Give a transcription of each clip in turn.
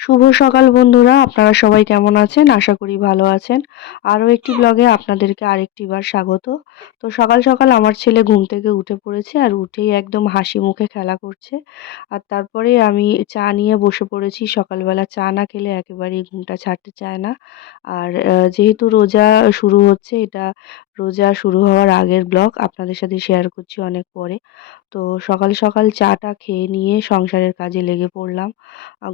শুভ সকাল বন্ধুরা, আপনারা সবাই কেমন আছেন? আশা করি ভালো আছেন। আরও একটি ব্লগে আপনাদেরকে আরেকটি বার স্বাগত। তো সকাল সকাল আমার ছেলে ঘুম থেকে উঠে পড়েছে আর উঠেই একদম হাসি মুখে খেলা করছে। আর তারপরে আমি চা নিয়ে বসে পড়েছি। সকালবেলা চা না খেলে একেবারেই ঘুমটা ছাড়তে চায় না। আর যেহেতু রোজা শুরু হচ্ছে, এটা রোজা শুরু হওয়ার আগের ব্লগ আপনাদের সাথে শেয়ার করছি অনেক পরে। তো সকাল সকাল চাটা খেয়ে নিয়ে সংসারের কাজে লেগে পড়লাম।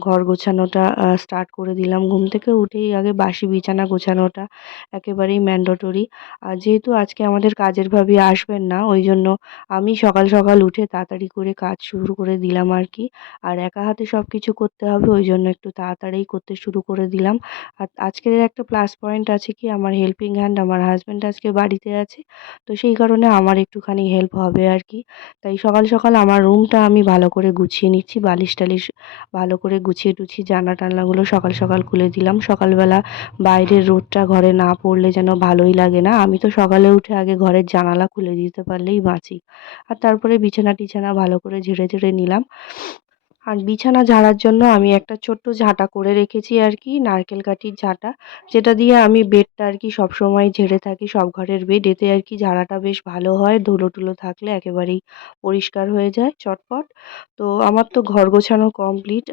ঘর গোছানোটা স্টার্ট করে দিলাম। ঘুম থেকে উঠেই আগে বাসি বিছানা গোছানোটা একেবারেই ম্যান্ডেটরি আর যেহেতু আজকে আমাদের কাজের ভাবি আসবেন না, ওই জন্য আমি সকাল সকাল উঠে তাড়াতাড়ি করে কাজ শুরু করে দিলাম আর কি। আর একা হাতে সব কিছু করতে হবে, ওই জন্য একটু তাড়াতাড়ি করতে শুরু করে দিলাম। আর আজকের একটা প্লাস পয়েন্ট আছে কি, আমার হেল্পিং হ্যান্ড আমার হাজব্যান্ড আজকে বাড়িতে আছে, তো সেই কারণে আমার একটুখানি হেল্প হবে আর কি। তাই সকাল সকাল আমার রুমটা আমি ভালো করে গুছিয়ে নিচ্ছি, বালিশ টালিশ ভালো করে গুছিয়ে টুছিয়ে জানলা টানলাগুলো সকাল সকাল খুলে দিলাম। সকালবেলা বাইরের রোদটা ঘরে না পড়লে যেন ভালোই লাগে না। আমি তো সকালে উঠে আগে ঘরের জানালা খুলে দিতে পারলেই বাঁচি। আর তারপরে বিছানা টিছানা ভালো করে ঝেড়ে ঝেড়ে নিলাম। আর বিছানা ঝাড়ার জন্য আমি একটা ছোট্ট ঝাঁটা করে রেখেছি আর কি, নারকেল কাঠির ঝাঁটা। যেটা দিয়ে আমি বেডটা আর কি সবসময় ঝেড়ে থাকি, সব ঘরের বেড। এতে আর কি ঝাড়াটা বেশ ভালো হয় ধুলো টুলো থাকলে একেবারেই পরিষ্কার হয়ে যায় চটপট। তো আমার তো ঘর গোছানো কমপ্লিট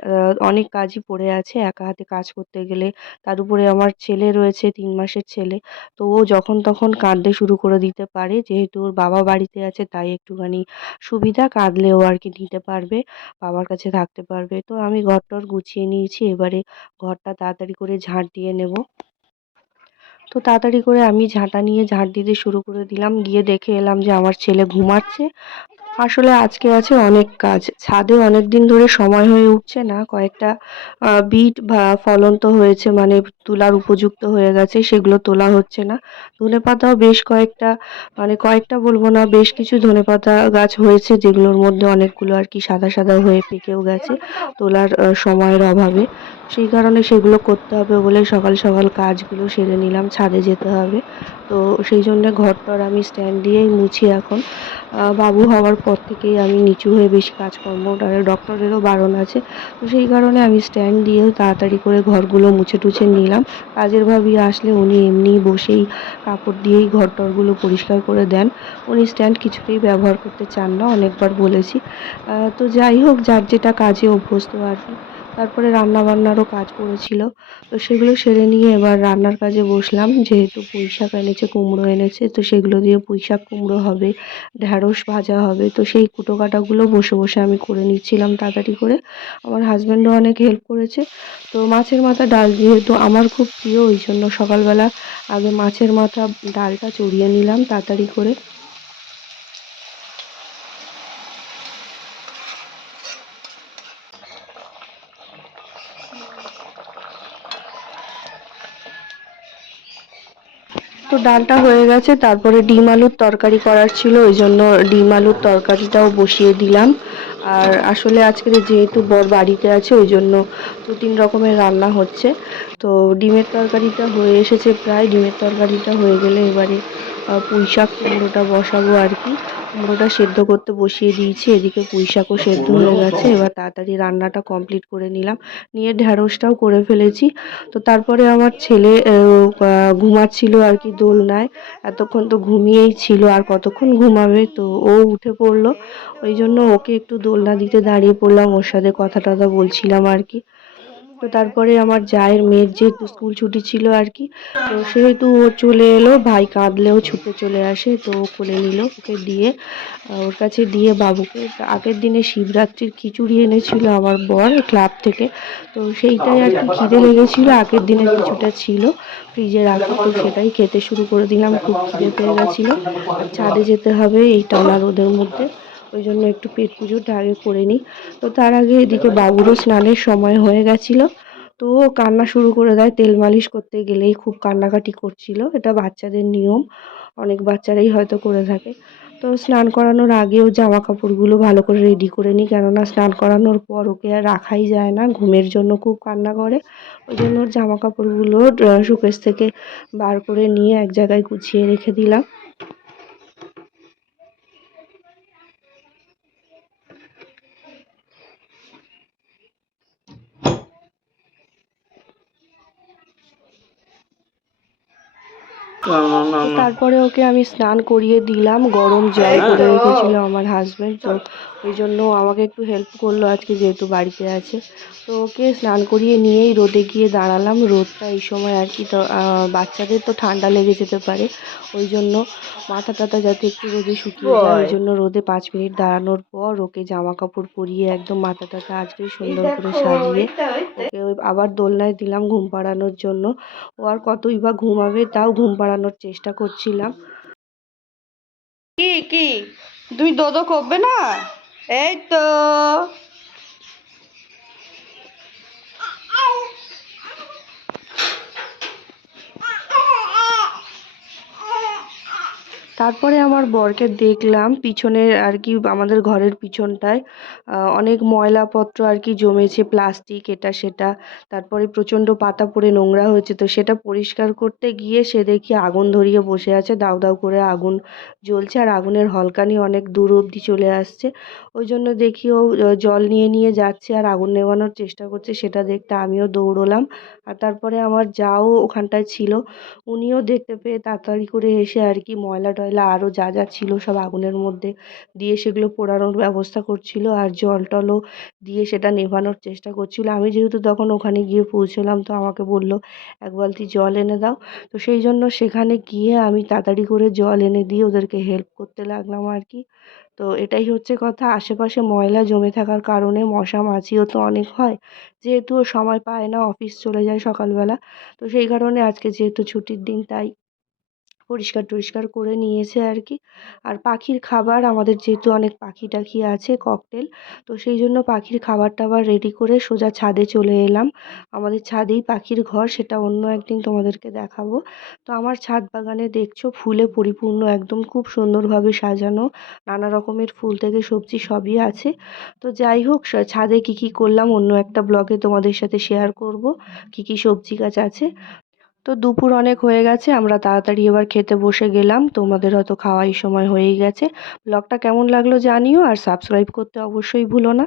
অনেক কাজই পড়ে আছে। একা হাতে কাজ করতে গেলে তার উপরে আমার ছেলে রয়েছে, তিন মাসের ছেলে। তো ও যখন তখন কাঁদতে শুরু করে দিতে পারে, যেহেতু ওর বাবা বাড়িতে আছে, তাই একটুখানি সুবিধা কাঁদলেও আর কি নিতে পারবে। বাবার কাছে থাকতে পারবে। তো আমি ঘর টর গুছিয়ে নিয়েছি। এবারে ঘরটা তাড়াতাড়ি করে ঝাঁট দিয়ে নেব। তো তাড়াতাড়ি করে আমি ঝাঁটা নিয়ে ঝাঁট দিতে শুরু করে দিলাম। গিয়ে দেখে এলাম যে আমার ছেলে ঘুমাচ্ছে। আসলে আজকে আছে অনেক কাজ। ছাদে অনেক দিন ধরে সময় হয়ে উঠছে না, কয়েকটা বিট বা ফলন্ত হয়েছে মানে তোলার উপযুক্ত হয়ে গেছে, সেগুলো তোলা হচ্ছে না। ধনে পাতাও বেশ কয়েকটা মানে কয়েকটা বলব না, বেশ কিছু ধনে পাতা গাছ হয়েছে, যেগুলোর মধ্যে অনেকগুলো আর কি সাদা সাদা হয়ে পেকেও গেছে তোলার সময়ের অভাবে। সেই কারণে সেগুলো করতে হবে বলে সকাল সকাল কাজগুলো সেরে নিলাম, ছাদে যেতে হবে। তো সেই জন্যে ঘরটর আমি স্ট্যান্ড দিয়েই মুছি এখন। বাবু হওয়ার পর থেকেই আমি নিচু হয়ে বেশি কাজকর্ম ডক্টরেরও বারণ আছে। তো সেই কারণে আমি স্ট্যান্ড দিয়েও তাড়াতাড়ি করে ঘরগুলো মুছে টুছে নিলাম। কাজের ভাবি আসলে উনি এমনিই বসেই কাপড় দিয়েই ঘর টরগুলো পরিষ্কার করে দেন। উনি স্ট্যান্ড কিছুতেই ব্যবহার করতে চান না, অনেকবার বলেছি। তো যাই হোক, যার যেটা কাজে অভ্যস্ত আর কি। তারপরে রান্না বান্নারও কাজ পড়েছিল তো সেগুলো সেরে নিয়ে এবার রান্নার কাজে বসলাম। যেহেতু পুঁই শাক এনেছে, কুমড়ো এনেছে, তো সেগুলো দিয়ে পুঁই শাক কুমড়ো হবে, ঢ্যাঁড়স ভাজা হবে। তো সেই কুটো কাটাগুলো বসে বসে আমি করে নিচ্ছিলাম তাড়াতাড়ি করে। আমার হাজব্যান্ডও অনেক হেল্প করেছে। তো মাছের মাথা ডাল, যেহেতু আমার খুব প্রিয়, ওই জন্য সকালবেলা আগে মাছের মাথা ডালটা চড়িয়ে নিলাম তাড়াতাড়ি করে। তো ডালটা হয়ে গেছে, তারপরে ডিম আলুর তরকারি করার ছিল, ওই জন্য ডিম আলুর তরকারিটাও বসিয়ে দিলাম। আর আসলে আজকে যেহেতু বর বাড়িতে আছে, ওই জন্য দু তিন রকমের রান্না হচ্ছে। তো ডিমের তরকারিটা হয়ে এসেছে প্রায়, ডিমের তরকারিটা হয়ে গেলে এবারে পুঁই শাক কুমড়োটা বসাবো আর কি। কুমড়োটা সেদ্ধ করতে বসিয়ে দিয়েছি এদিকে পুঁই শাকও সেদ্ধ হয়ে গেছে। এবার তাড়াতাড়ি রান্নাটা কমপ্লিট করে নিলাম। নিয়ে ঢ্যাঁড়সটাও করে ফেলেছি। তো তারপরে আমার ছেলে ঘুমাচ্ছিল আর কি দোলনায়। এতক্ষণ তো ঘুমিয়েই ছিল আর কতক্ষণ ঘুমাবে? তো ও উঠে পড়ল। ওই জন্য ওকে একটু দোলনা দিতে দাঁড়িয়ে পড়লাম ওর সাথে কথা টথা বলছিলাম আর কি। তো তারপরে আমার জায়ের মেয়ের যেহেতু স্কুল ছুটি ছিল আর কি, তো সেহেতু ও চলে এলো, ভাই কাঁদলেও ছুটে চলে আসে, তো ও কোলে নিল ওকে দিয়ে ওর কাছে দিয়ে বাবুকে আগের দিনে শিবরাত্রির খিচুড়ি এনেছিল আমার বর ক্লাব থেকে, তো সেইটাই আর কি খিদে লেগেছিলো, আগের দিনে কিছুটা ছিল ফ্রিজে রাখা, তো সেটাই খেতে শুরু করে দিলাম, খুব খিদে পেয়ে গেছিল, ছাদে যেতে হবে এই টানা রোদের মধ্যে। ওই জন্য একটু পেট পুজোটা আগে করে নিই। তো তার আগে এদিকে বাবুরও স্নানের সময় হয়ে গেছিল। তো কান্না শুরু করে দেয়। তেল মালিশ করতে গেলেই খুব কান্নাকাটি করছিল। এটা বাচ্চাদের নিয়ম। অনেক বাচ্চারাই হয়তো করে থাকে। তো স্নান করানোর আগেও জামা কাপড়গুলো ভালো করে রেডি করে নিই। কেননা স্নান করানোর পর ওকে আর রাখাই যায় না। ঘুমের জন্য খুব কান্না করে। ওই জন্য ওর জামা কাপড়গুলো সুকেশ থেকে বার করে নিয়ে এক জায়গায় গুছিয়ে রেখে দিলাম না না না তো না তারপরে ওকে আমি স্নান করিয়ে দিলাম গরম জল করে রেখেছিল আমার হাজবেন্ড তো ওই জন্য আমাকে একটু হেল্প করল আজকে যেহেতু বাড়িতে আছে। তো ওকে স্নান করিয়ে নিয়েই রোদে গিয়ে দাঁড়ালাম। রোদটা এই সময় আর কি তো বাচ্চাদের তো ঠান্ডা লেগে যেতে পারে। ওই জন্য মাথা টাথা যাতে একটু রোদে শুকিয়ে যায় ওই জন্য রোদে পাঁচ মিনিট দাঁড়ানোর পর ওকে জামা কাপড় পরিয়ে একদম মাথা টাথা আজকে সুন্দর করে সাজিয়ে ওকে আবার দোলনায় দিলাম ঘুম পাড়ানোর জন্য। ও আর কতই বা ঘুমাবে তাও ঘুম পাড়ানোর চেষ্টা করছিলাম। কি কি? তুমি দোদো করবে না? এই তো তারপরে আমার বরকে দেখলাম পিছনে আর কি আমাদের ঘরের পিছনটায় অনেক ময়লাপত্র আর কি জমেছে, প্লাস্টিক, এটা সেটা। তারপরে প্রচণ্ড পাতা পড়ে নোংরা হয়েছে, তো সেটা পরিষ্কার করতে গিয়ে সে দেখি আগুন ধরিয়ে বসে আছে, দাউ দাউ করে আগুন জ্বলছে আর আগুনের হলকানি অনেক দূর অবধি চলে আসছে। ওই জন্য দেখি ও জল নিয়ে নিয়ে যাচ্ছে আর আগুন নেভানোর চেষ্টা করছে, সেটা দেখতে আমিও দৌড়লাম। আর তারপরে আমার যাও ওখানটায় ছিল, উনিও দেখতে পেয়ে তাড়াতাড়ি করে এসে আর কি ময়লা টয়লা আরও যা যা ছিল সব আগুনের মধ্যে দিয়ে সেগুলো পোড়ানোর ব্যবস্থা করছিল আর জল টলও দিয়ে সেটা নেভানোর চেষ্টা করছিল। আমি যেহেতু তখন ওখানে গিয়ে পৌঁছলাম তো আমাকে বলল, এক বালতি জল এনে দাও। তো সেই জন্য সেখানে গিয়ে আমি তাড়াতাড়ি করে জল এনে দিয়ে ওদেরকে হেল্প করতে লাগলাম আর কি। তো এটাই হচ্ছে কথা। আশেপাশে ময়লা জমে থাকার কারণে মশা মাছিও তো অনেক হয়। যেহেতু সময় পায় না, অফিস চলে যায় সকালবেলা। তো সেই কারণে আজকে যেহেতু ছুটির দিন, তাই পরিষ্কার টরিষ্কার করে নিয়েছে আর কি আর পাখির খাবার, আমাদের যেহেতু অনেক পাখি টাখি আছে ককটেল তো সেই জন্য পাখির খাবার টাবার রেডি করে সোজা ছাদে চলে এলাম। আমাদের ছাদেই পাখির ঘর, সেটা অন্য একদিন তোমাদেরকে দেখাবো। তো আমার ছাদ বাগানে দেখছ, ফুলে পরিপূর্ণ, একদম খুব সুন্দরভাবে সাজানো। নানা রকমের ফুল থেকে সবজি সবই আছে। তো যাই হোক ছাদে কী কী করলাম, অন্য একটা ব্লগে তোমাদের সাথে শেয়ার করব। কী কী সবজি গাছ আছে। তো দুপুর অনেক হয়ে গেছে, আমরা তাড়াতাড়ি এবার খেতে বসে গেলাম। তোমাদের হয়তো খাওয়াই সময় হয়েই গেছে। ব্লগটা কেমন লাগল জানিও, আর সাবস্ক্রাইব করতে অবশ্যই ভুলো না।